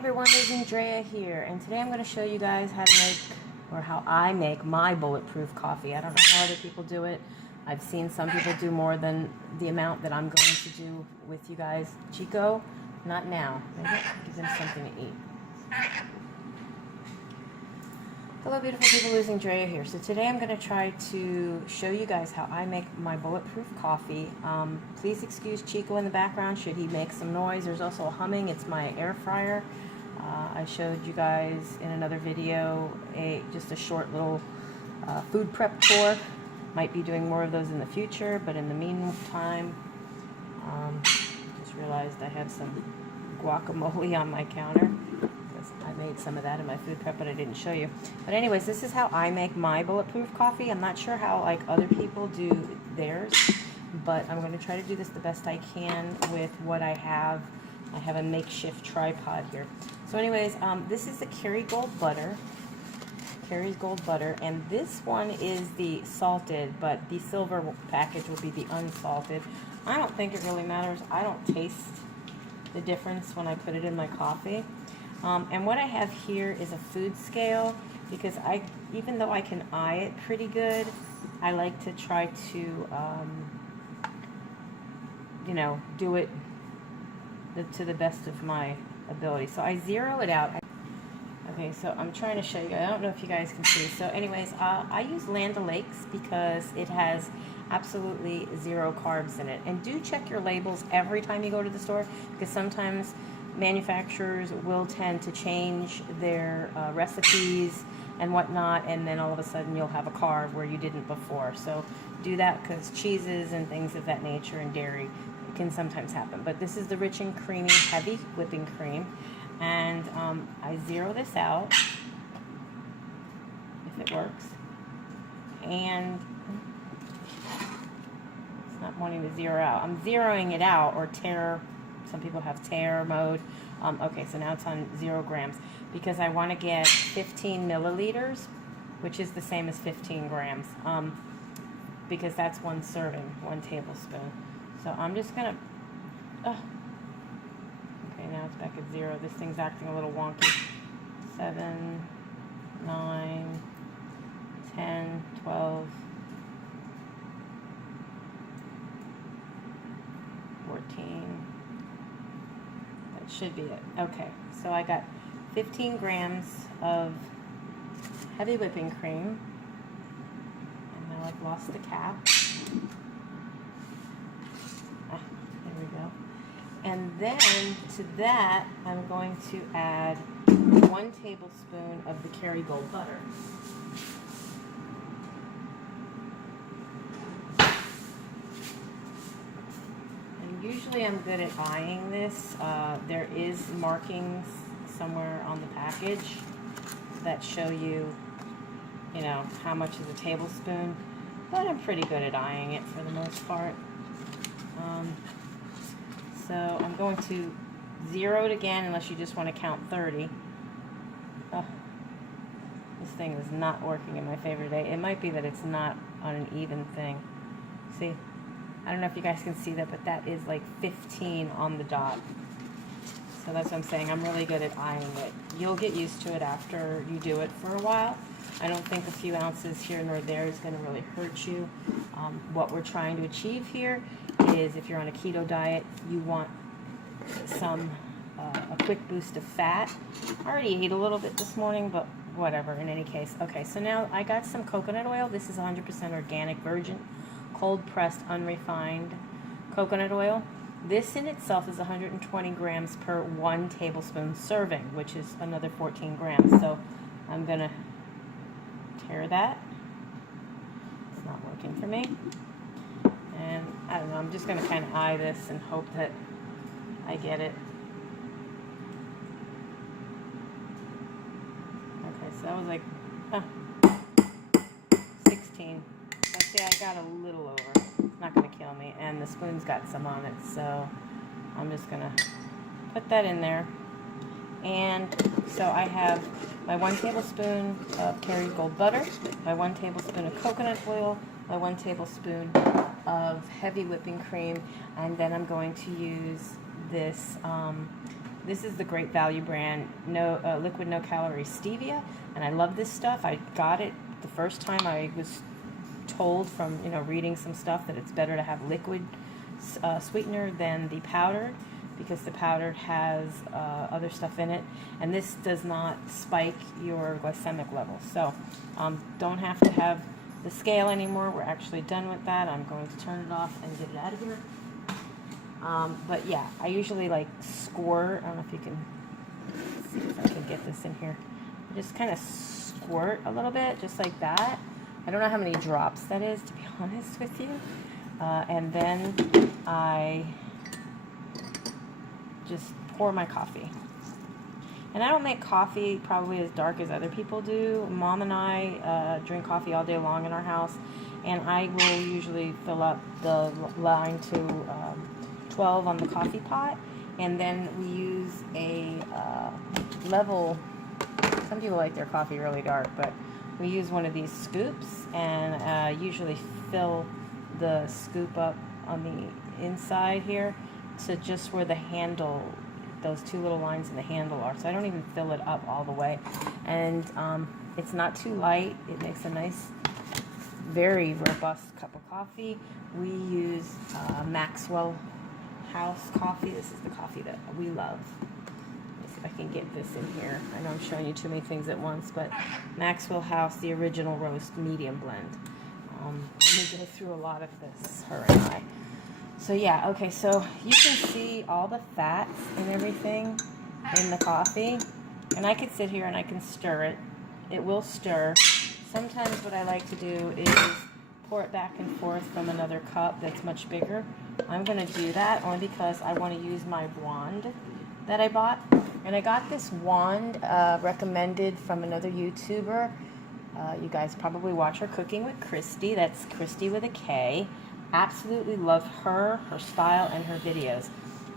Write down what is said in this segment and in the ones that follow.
everyone, LosingDrea here, and today I'm going to show you guys how to make, or how I make my bulletproof coffee. I don't know how other people do it. I've seen some people do more than the amount that I'm going to do with you guys. Chico, not now. Maybe give them something to eat. Hello beautiful people, LosingDrea here. So today I'm going to try to show you guys how I make my bulletproof coffee. Please excuse Chico in the background should he make some noise. There's also a humming. It's my air fryer. I showed you guys in another video just a short little food prep tour. Might be doing more of those in the future, but in the meantime, just realized I have some guacamole on my counter. I made some of that in my food prep, but I didn't show you. But anyways, this is how I make my bulletproof coffee. I'm not sure how like other people do theirs, but I'm going to try to do this the best I can with what I have. I have a makeshift tripod here. So anyways, this is the Kerrygold butter. Kerrygold butter, and this one is the salted, but the silver package will be the unsalted. I don't think it really matters. I don't taste the difference when I put it in my coffee. And what I have here is a food scale, because even though I can eye it pretty good, I like to try to, you know, do it to the best of my ability. So I zero it out. Okay, so I'm trying to show you. I don't know if you guys can see. So anyways, I use Land O'Lakes because it has absolutely zero carbs in it. And do check your labels every time you go to the store, because sometimes manufacturers will tend to change their recipes and whatnot, and then all of a sudden you'll have a carb where you didn't before. So do that, because cheeses and things of that nature and dairy can sometimes happen. But this is the rich and creamy heavy whipping cream, and I zero this out if it works, and it's not wanting to zero out. I'm zeroing it out, or tear. Some people have tear mode. Okay, so now it's on 0 grams because I want to get 15 milliliters, which is the same as 15 grams, because that's 1 serving, 1 tablespoon. So I'm just gonna. Okay, now it's back at 0. This thing's acting a little wonky. 7, 9, 10, 12, 14. Should be it. Okay, so I got 15 grams of heavy whipping cream, and now I've lost the cap. There we go. And then to that, I'm going to add 1 tablespoon of the Kerrygold butter. Usually I'm good at eyeing this. There is markings somewhere on the package that show you, you know, how much is a tablespoon, but I'm pretty good at eyeing it for the most part. So I'm going to zero it again, unless you just want to count 30. Oh, this thing is not working in my favor today. It might be that it's not on an even thing. See? I don't know if you guys can see that, but that is like 15 on the dot. So that's what I'm saying. I'm really good at eyeing it. You'll get used to it after you do it for a while. I don't think a few ounces here nor there is going to really hurt you. What we're trying to achieve here is, if you're on a keto diet, you want a quick boost of fat. I already ate a little bit this morning, but whatever, in any case. Okay, so now I got some coconut oil. This is 100% organic, virgin, cold pressed, unrefined coconut oil. This in itself is 120 grams per 1 tablespoon serving, which is another 14 grams. So I'm gonna tear that. It's not working for me. And I don't know, I'm just gonna kind of eye this and hope that I get it. Okay, so that was like 16. See, I got a little over. It's not going to kill me. And the spoon's got some on it, so I'm just going to put that in there. And so I have my 1 tablespoon of Kerrygold butter, my 1 tablespoon of coconut oil, my 1 tablespoon of heavy whipping cream, and then I'm going to use this This is the Great Value brand, liquid no calorie stevia, and I love this stuff. I got it the first time. I was told from reading some stuff that it's better to have liquid sweetener than the powdered, because the powdered has other stuff in it, and this does not spike your glycemic levels. So don't have to have the scale anymore. We're actually done with that. I'm going to turn it off and get it out of here. But yeah, I usually like squirt. I don't know if you can see if I can get this in here. I just kind of squirt a little bit, just like that. I don't know how many drops that is, to be honest with you. And then I just pour my coffee. And I don't make coffee probably as dark as other people do. Mom and I drink coffee all day long in our house, and I will usually fill up the line to 12 on the coffee pot, and then we use a level. Some people like their coffee really dark, but we use one of these scoops, and usually fill the scoop up on the inside here to just where the handle, those two little lines in the handle are. So I don't even fill it up all the way. And it's not too light. It makes a nice, very robust cup of coffee. We use Maxwell House coffee. This is the coffee that we love. Let me see if I can get this in here. I know I'm showing you too many things at once, but Maxwell House, the original roast medium blend. We go through a lot of this, her and I. So yeah, okay, so you can see all the fats and everything in the coffee. And I could sit here and I can stir it. It will stir. Sometimes what I like to do is pour it back and forth from another cup that's much bigger. I'm going to do that only because I want to use my wand that I bought. And I got this wand recommended from another YouTuber. You guys probably watch her, Cooking with Christy. That's Christy with a K. Absolutely love her style, and her videos.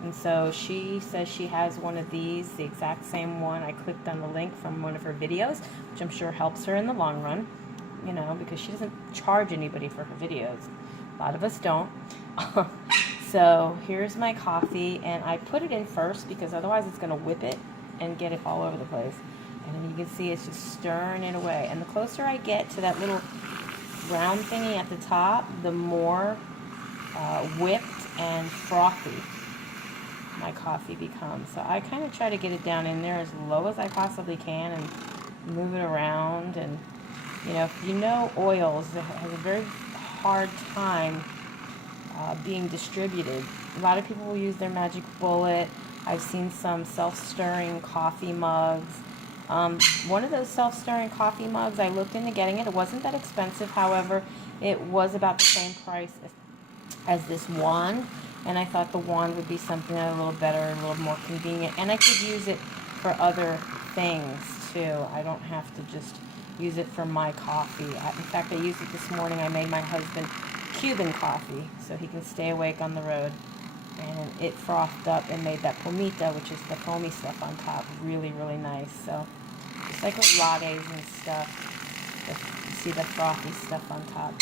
And so she says she has one of these, the exact same one. I clicked on the link from one of her videos, which I'm sure helps her in the long run, because she doesn't charge anybody for her videos. A lot of us don't. So here's my coffee, and I put it in first because otherwise it's going to whip it and get it all over the place. And you can see it's just stirring it away. And the closer I get to that little round thingy at the top, the more whipped and frothy my coffee becomes. So I kind of try to get it down in there as low as I possibly can and move it around. And oils, it has a very hard time being distributed. A lot of people will use their magic bullet. I've seen some self-stirring coffee mugs. One of those self-stirring coffee mugs, I looked into getting it. It wasn't that expensive, however, it was about the same price as this wand, and I thought the wand would be something a little better, a little more convenient, and I could use it for other things too. I don't have to just use it for my coffee. In fact, I used it this morning. I made my husband Cuban coffee so he can stay awake on the road. And it frothed up and made that pomita, which is the foamy stuff on top, really, really nice. So just like with lattes and stuff, you see the frothy stuff on top.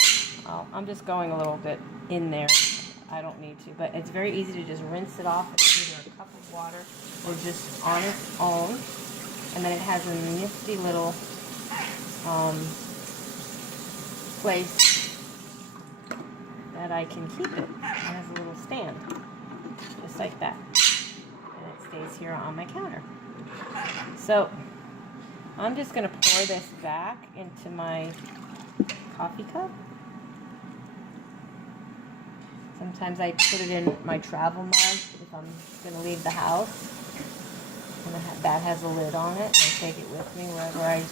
I'm just going a little bit in there. I don't need to, but it's very easy to just rinse it off with either a cup of water or just on its own. And then it has a nifty little place that I can keep it. It has a little stand. Just like that. And it stays here on my counter. So I'm just going to pour this back into my coffee cup. Sometimes I put it in my travel mug if I'm going to leave the house. And that has a lid on it. I take it with me wherever I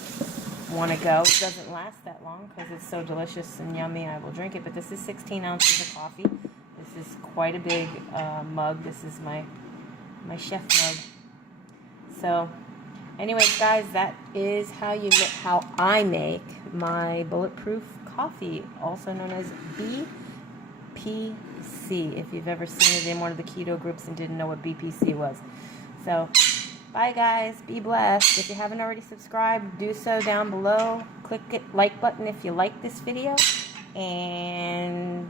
want to go. It doesn't last that long because it's so delicious and yummy. I will drink it. But this is 16 ounces of coffee. This is quite a big mug. This is my chef mug. So, anyways, guys, that is how I make my bulletproof coffee, also known as BPC. If you've ever seen it in one of the keto groups and didn't know what BPC was. So, bye, guys. Be blessed. If you haven't already subscribed, do so down below. Click the like button if you like this video, and